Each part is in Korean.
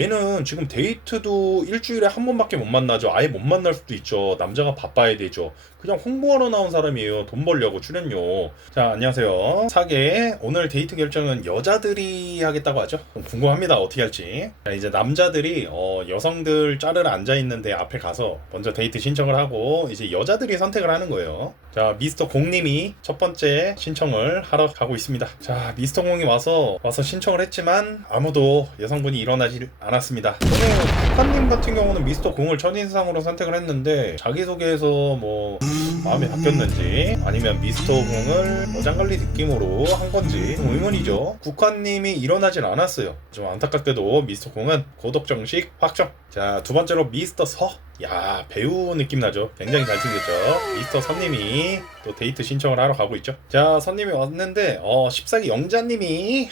얘는 지금 데이트도 일주일에 한 번밖에 못 만나죠. 아예 못 만날 수도 있죠. 남자가 바빠야 되죠. 그냥 홍보하러 나온 사람이에요. 돈 벌려고 출연료. 자, 안녕하세요. 사계. 오늘 데이트 결정은 여자들이 하겠다고 하죠. 궁금합니다. 어떻게 할지. 자, 이제 남자들이 여성들 자르러 앉아있는데 앞에 가서 먼저 데이트 신청을 하고 이제 여자들이 선택을 하는 거예요. 자, 미스터 공님이 첫 번째 신청을 하러 가고 있습니다. 자, 미스터 공이 와서 신청을 했지만 아무도 여성분이 일어나지 않았습니다. 저는 북한님 같은 경우는 미스터 공을 첫인상으로 선택을 했는데 자기소개에서 뭐 마음이 바뀌었는지 아니면 미스터 공을 어장관리 느낌으로 한 건지 좀 의문이죠. 국화님이 일어나질 않았어요. 좀 안타깝게도 미스터 공은 고독 정식 확정. 자, 두 번째로 미스터 서. 야, 배우 느낌 나죠. 굉장히 잘생겼죠. 미스터 선님이 또 데이트 신청을 하러 가고 있죠. 자, 선님이 왔는데 14기 영자님이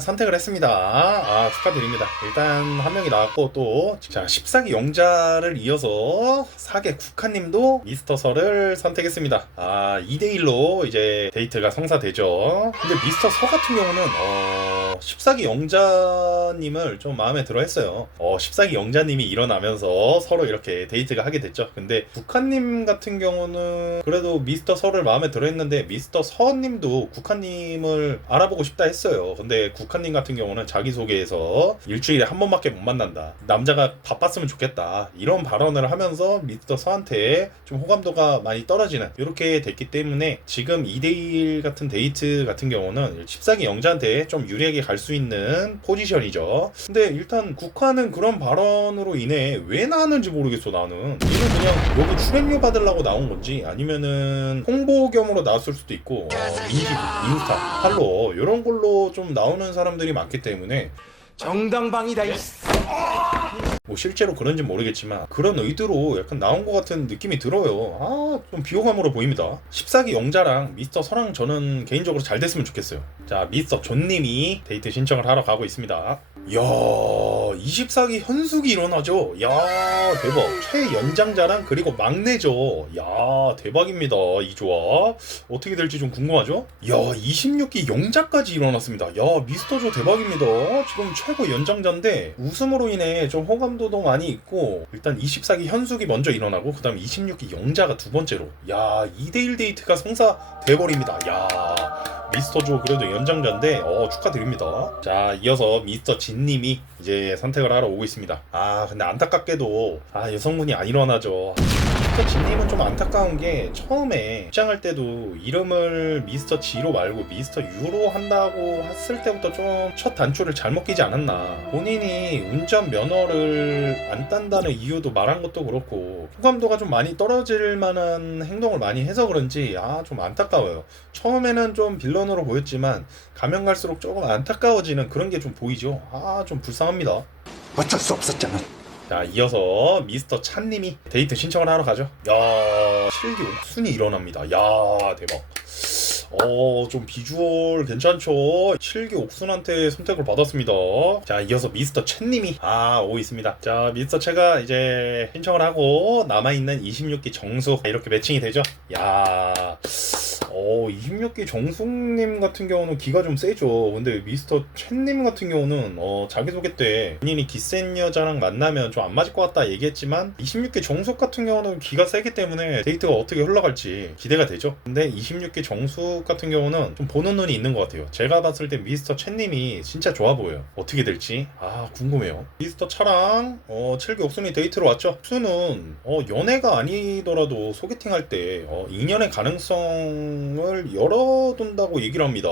선택을 했습니다. 축하드립니다. 일단 한 명이 나왔고 또 자, 14기 영자를 이어서 4개 국화님도 미스터 서를 선택했습니다. 2대1로 이제 데이트가 성사되죠. 근데 미스터 서 같은 경우는 14기 영자님을 좀 마음에 들어 했어요. 14기 영자님이 일어나면서 서로 이렇게 데이트가 하게 됐죠. 근데 국화님 같은 경우는 그래도 미스터 서를 마음에 들어 했는데 미스터 서님도 국화님을 알아보고 싶다 했어요. 근데 국화님 같은 경우는 자기소개에서 일주일에 한 번밖에 못 만난다. 남자가 바빴으면 좋겠다. 이런 발언을 하면서 미스터 서한테 좀 호감도가 많이 떨어지는 이렇게 됐기 때문에 지금 2대1 같은 데이트 같은 경우는 14기 영자한테 좀 유리하게 갈 수 있는 포지션이죠. 근데 일단 국화는 그런 발언으로 인해 왜 나왔는지 모르겠어. 나는 얘는 그냥 여기 출연료 받으려고 나온 건지 아니면은 홍보 겸으로 나왔을 수도 있고 인스타, 팔로워 이런 걸로 좀 나오는 사람들이 많기 때문에 정당방위다. 뭐 실제로 그런지 모르겠지만 그런 의도로 약간 나온 것 같은 느낌이 들어요. 좀 비호감으로 보입니다. 14기 영자랑 미스터 서랑 저는 개인적으로 잘 됐으면 좋겠어요. 자, 미스터 존님이 데이트 신청을 하러 가고 있습니다. 이야, 24기 현숙이 일어나죠. 야, 대박. 최연장자랑 그리고 막내죠. 야, 대박입니다. 이 조합 어떻게 될지 좀 궁금하죠. 야, 26기 영자까지 일어났습니다. 야, 미스터 조 대박입니다. 지금 최고 연장자인데 웃음으로 인해 좀 호감도도 많이 있고 일단 24기 현숙이 먼저 일어나고 그 다음 26기 영자가 두 번째로 야, 2대1 데이트가 성사돼버립니다. 야, 미스터 조 그래도 연장자인데 축하드립니다. 자, 이어서 미스터 진님이 이제 선택을 하러 오고 있습니다. 근데 안타깝게도 여성분이 안 일어나죠. 미스터 진님은 좀 안타까운 게 처음에 입장할 때도 이름을 미스터 G로 말고 미스터 U로 한다고 했을 때부터 좀 첫 단추를 잘못 끼지 않았나. 본인이 운전 면허를 안 딴다는 이유도 말한 것도 그렇고 호감도가 좀 많이 떨어질 만한 행동을 많이 해서 그런지 좀 안타까워요. 처음에는 좀 빌런으로 보였지만 가면 갈수록 조금 안타까워지는 그런 게 좀 보이죠. 좀 불쌍합니다. 어쩔 수 없었잖아. 자, 이어서 미스터 찬님이 데이트 신청을 하러 가죠. 야, 7기 옥순이 일어납니다. 야, 대박. 좀 비주얼 괜찮죠. 7기 옥순한테 선택을 받았습니다. 자, 이어서 미스터 채님이 오고 있습니다. 자, 미스터 채가 이제 신청을 하고 남아있는 26기 정수 이렇게 매칭이 되죠. 야, 26기 정숙님 같은 경우는 기가 좀 세죠. 근데 미스터 채님 같은 경우는 자기소개 때 본인이 기센 여자랑 만나면 좀 안 맞을 것 같다 얘기했지만 26기 정숙 같은 경우는 기가 세기 때문에 데이트가 어떻게 흘러갈지 기대가 되죠. 근데 26기 정숙 같은 경우는 좀 보는 눈이 있는 것 같아요. 제가 봤을 때 미스터 채님이 진짜 좋아 보여요. 어떻게 될지 궁금해요. 미스터 차랑 7기 옥순이 데이트로 왔죠. 옥순은 연애가 아니더라도 소개팅 할 때 2년의 가능성을 열어둔다고 얘기를 합니다.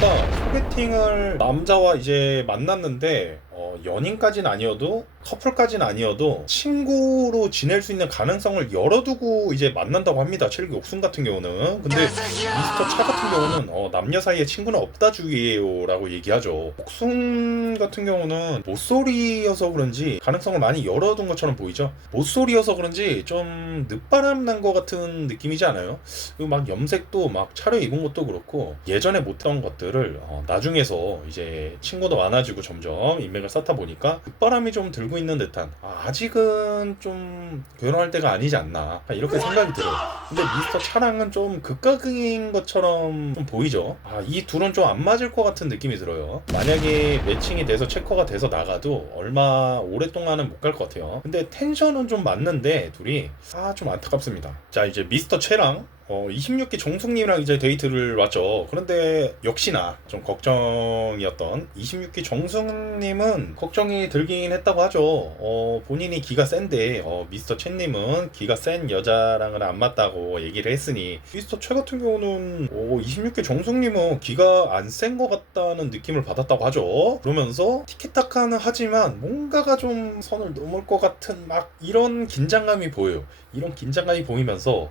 그러니까 소개팅을 남자와 이제 만났는데 연인까지는 아니어도 커플까지는 아니어도 친구로 지낼 수 있는 가능성을 열어두고 이제 만난다고 합니다. 7기 옥순 같은 경우는. 근데 미스터 차 같은 경우는 남녀 사이에 친구는 없다 주의예요 라고 얘기하죠. 옥순 같은 경우는 모쏠이어서 그런지 가능성을 많이 열어둔 것처럼 보이죠. 모쏠이어서 그런지 좀 늦바람 난 것 같은 느낌이지 않아요? 그리고 막 염색도 막 차려입은 것도 그렇고 예전에 못한 것들을 나중에서 이제 친구도 많아지고 점점 인맥을 인생을 쌓다 보니까 바람이 좀 들고 있는 듯한 아직은 좀 결혼할 때가 아니지 않나 이렇게 생각이 들어요. 근데 미스터 차랑은 좀 극과 극인 것처럼 좀 보이죠. 이 둘은 좀 안 맞을 것 같은 느낌이 들어요. 만약에 매칭이 돼서 체커가 돼서 나가도 얼마 오랫동안은 못 갈 것 같아요. 근데 텐션은 좀 맞는데 둘이 좀 안타깝습니다. 자, 이제 미스터 채랑 26기 정숙님이랑 이제 데이트를 왔죠. 그런데 역시나 좀 걱정이었던 26기 정숙님은 걱정이 들긴 했다고 하죠. 본인이 기가 센데 미스터 챗님은 기가 센 여자랑은 안 맞다고 얘기를 했으니 미스터 최 같은 경우는 26기 정숙님은 기가 안 센 것 같다는 느낌을 받았다고 하죠. 그러면서 티키타카는 하지만 뭔가가 좀 선을 넘을 것 같은 막 이런 긴장감이 보여요. 이런 긴장감이 보이면서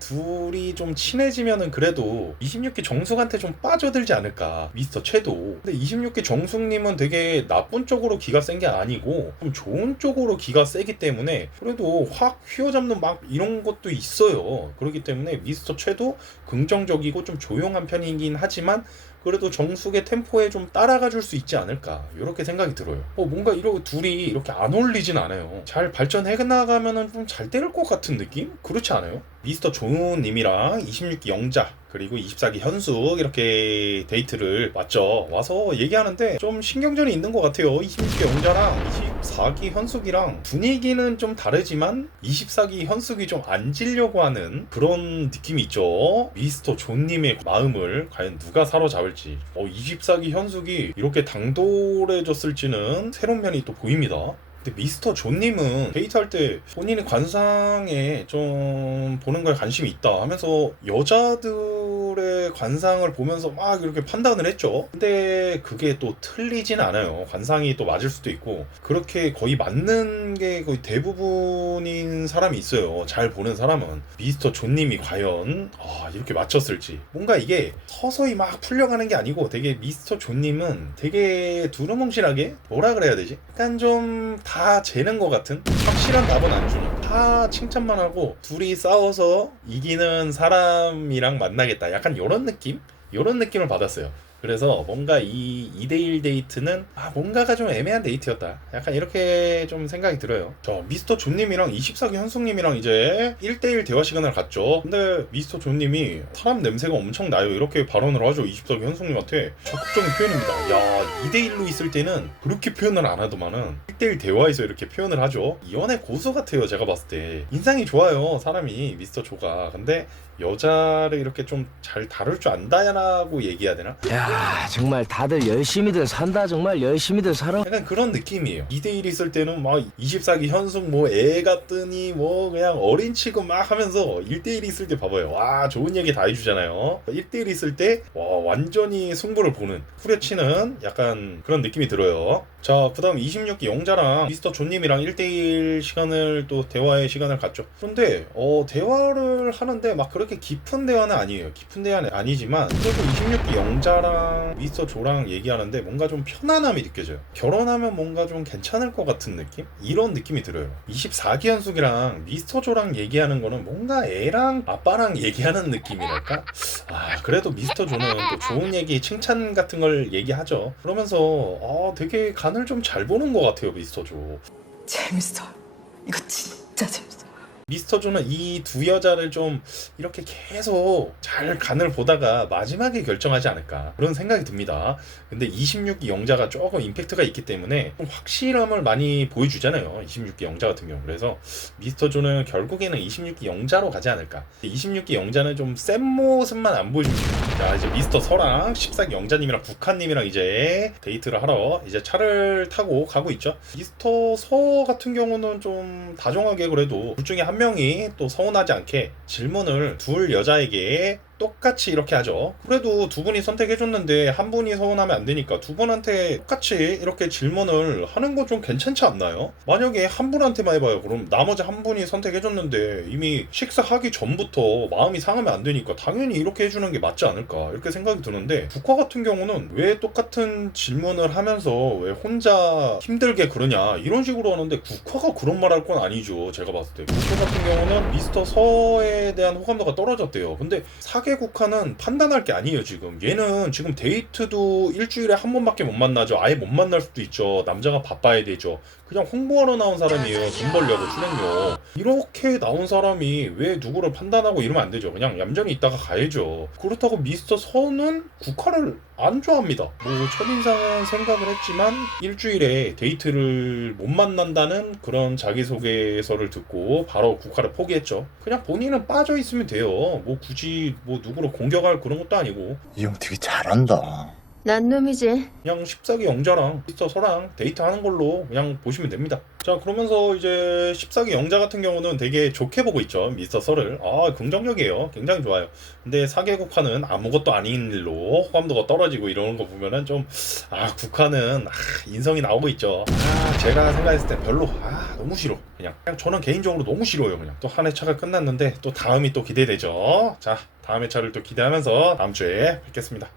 둘이 좀 친해지면은 그래도 26기 정숙한테 좀 빠져들지 않을까, 미스터 최도. 근데 26기 정숙님은 되게 나쁜 쪽으로 기가 센 게 아니고 좀 좋은 쪽으로 기가 세기 때문에 그래도 확 휘어잡는 막 이런 것도 있어요. 그렇기 때문에 미스터 최도 긍정적이고 좀 조용한 편이긴 하지만 그래도 정숙의 템포에 좀 따라가 줄 수 있지 않을까 이렇게 생각이 들어요. 뭔가 이러고 둘이 이렇게 안 어울리진 않아요. 잘 발전해 나가면은 좀 잘 될 것 같은 느낌? 그렇지 않아요? 미스터 조은님이랑 26기 영자 그리고 24기 현숙 이렇게 데이트를 왔죠. 와서 얘기하는데 좀 신경전이 있는 것 같아요. 26기 영자랑 24기 현숙이랑 분위기는 좀 다르지만 24기 현숙이 좀 앉으려고 하는 그런 느낌이 있죠. 미스터 존님의 마음을 과연 누가 사로잡을지. 24기 현숙이 이렇게 당돌해졌을지는 새로운 면이 또 보입니다. 근데 미스터 존님은 데이트할 때 본인의 관상에 좀 보는 거에 관심이 있다 하면서 여자들의 관상을 보면서 막 이렇게 판단을 했죠. 근데 그게 또 틀리진 않아요. 관상이 또 맞을 수도 있고 그렇게 거의 맞는 게 거의 대부분인 사람이 있어요. 잘 보는 사람은. 미스터 존님이 과연 이렇게 맞췄을지. 뭔가 이게 서서히 막 풀려가는 게 아니고 되게 미스터 존님은 되게 두루뭉실하게 뭐라 그래야 되지? 약간 좀 다 재는 것 같은 확실한 답은 안 주는 다 칭찬만 하고 둘이 싸워서 이기는 사람이랑 만나겠다 약간 요런 느낌? 요런 느낌을 받았어요. 그래서 뭔가 이 2대1 데이트는 뭔가가 좀 애매한 데이트였다 약간 이렇게 좀 생각이 들어요. 저 미스터 존님이랑 24기 현숙님이랑 이제 1대1 대화 시간을 갖죠. 근데 미스터 존님이 사람 냄새가 엄청 나요 이렇게 발언을 하죠. 24기 현숙님한테 적극적인 표현입니다. 야, 2대1로 있을 때는 그렇게 표현을 안 하더만은 1대1 대화에서 이렇게 표현을 하죠. 연애 고수 같아요. 제가 봤을 때 인상이 좋아요 사람이 미스터 조가. 근데 여자를 이렇게 좀 잘 다룰 줄 안다라고 얘기해야 되나? 야, 정말 다들 열심히들 산다. 정말 열심히들 살아. 약간 그런 느낌이에요. 2대1 있을 때는 막 24기 현숙 애 같더니 그냥 어린 치고 막 하면서 1대1 있을 때 봐봐요. 와, 좋은 얘기 다 해주잖아요. 1대1 있을 때 완전히 승부를 보는 후려치는 약간 그런 느낌이 들어요. 자, 그 다음 26기 영자랑 미스터 존님이랑 1대1 시간을 또 대화의 시간을 갖죠. 그런데 대화를 하는데 막 그렇게 깊은 대화는 아니에요. 깊은 대화는 아니지만 그래도 26기 영자랑 미스터 조랑 얘기하는데 뭔가 좀 편안함이 느껴져요. 결혼하면 뭔가 좀 괜찮을 것 같은 느낌? 이런 느낌이 들어요. 24기 현숙이랑 미스터 조랑 얘기하는 거는 뭔가 애랑 아빠랑 얘기하는 느낌이랄까? 그래도 미스터 조는 또 좋은 얘기, 칭찬 같은 걸 얘기하죠. 그러면서 되게 간을 좀 잘 보는 것 같아요, 미스터 조. 재밌어요. 이거 진짜 재밌어요. 미스터 조는 이 두 여자를 좀 이렇게 계속 잘 간을 보다가 마지막에 결정하지 않을까 그런 생각이 듭니다. 근데 26기 영자가 조금 임팩트가 있기 때문에 좀 확실함을 많이 보여주잖아요. 26기 영자 같은 경우. 그래서 미스터 조는 결국에는 26기 영자로 가지 않을까. 26기 영자는 좀 센 모습만 안 보여줍니다. 자, 이제 미스터 서랑 14기 영자님이랑 국한님이랑 이제 데이트를 하러 이제 차를 타고 가고 있죠. 미스터 서 같은 경우는 좀 다정하게 그래도 둘 중에 한 명이 또 서운하지 않게 질문을 둘 여자에게 똑같이 이렇게 하죠. 그래도 두 분이 선택해줬는데 한 분이 서운하면 안 되니까 두 분한테 똑같이 이렇게 질문을 하는 거 좀 괜찮지 않나요? 만약에 한 분한테만 해봐요. 그럼 나머지 한 분이 선택해줬는데 이미 식사하기 전부터 마음이 상하면 안 되니까 당연히 이렇게 해주는 게 맞지 않을까 이렇게 생각이 드는데 국화 같은 경우는 왜 똑같은 질문을 하면서 왜 혼자 힘들게 그러냐 이런 식으로 하는데 국화가 그런 말 할 건 아니죠. 제가 봤을 때 국화 같은 경우는 미스터 서에 대한 호감도가 떨어졌대요. 근데 사개국화는 판단할 게 아니에요. 지금 얘는 지금 데이트도 일주일에 한 번밖에 못 만나죠. 아예 못 만날 수도 있죠. 남자가 바빠야 되죠. 그냥 홍보하러 나온 사람이에요. 돈 벌려고 출연료. 이렇게 나온 사람이 왜 누구를 판단하고 이러면 안 되죠. 그냥 얌전히 있다가 가야죠. 그렇다고 미스터 선은 국화를 안 좋아합니다. 뭐 첫인상은 생각을 했지만 일주일에 데이트를 못 만난다는 그런 자기소개서를 듣고 바로 국화를 포기했죠. 그냥 본인은 빠져 있으면 돼요. 뭐 굳이 뭐 누구를 공격할 그런 것도 아니고 이 형 되게 잘한다. 난 놈이지. 그냥 14기 영자랑 미스터 서랑 데이트하는 걸로 그냥 보시면 됩니다. 자, 그러면서 이제 14기 영자 같은 경우는 되게 좋게 보고 있죠. 미스터 서를. 아, 긍정적이에요. 굉장히 좋아요. 근데 4개 국화는 아무것도 아닌 일로 호감도가 떨어지고 이러는 거 보면은 좀 국화는 인성이 나오고 있죠. 제가 생각했을 때 별로 너무 싫어. 그냥 저는 개인적으로 너무 싫어요. 그냥 또 한 회차가 끝났는데 또 다음이 또 기대되죠. 자, 다음 회차를 또 기대하면서 다음 주에 뵙겠습니다.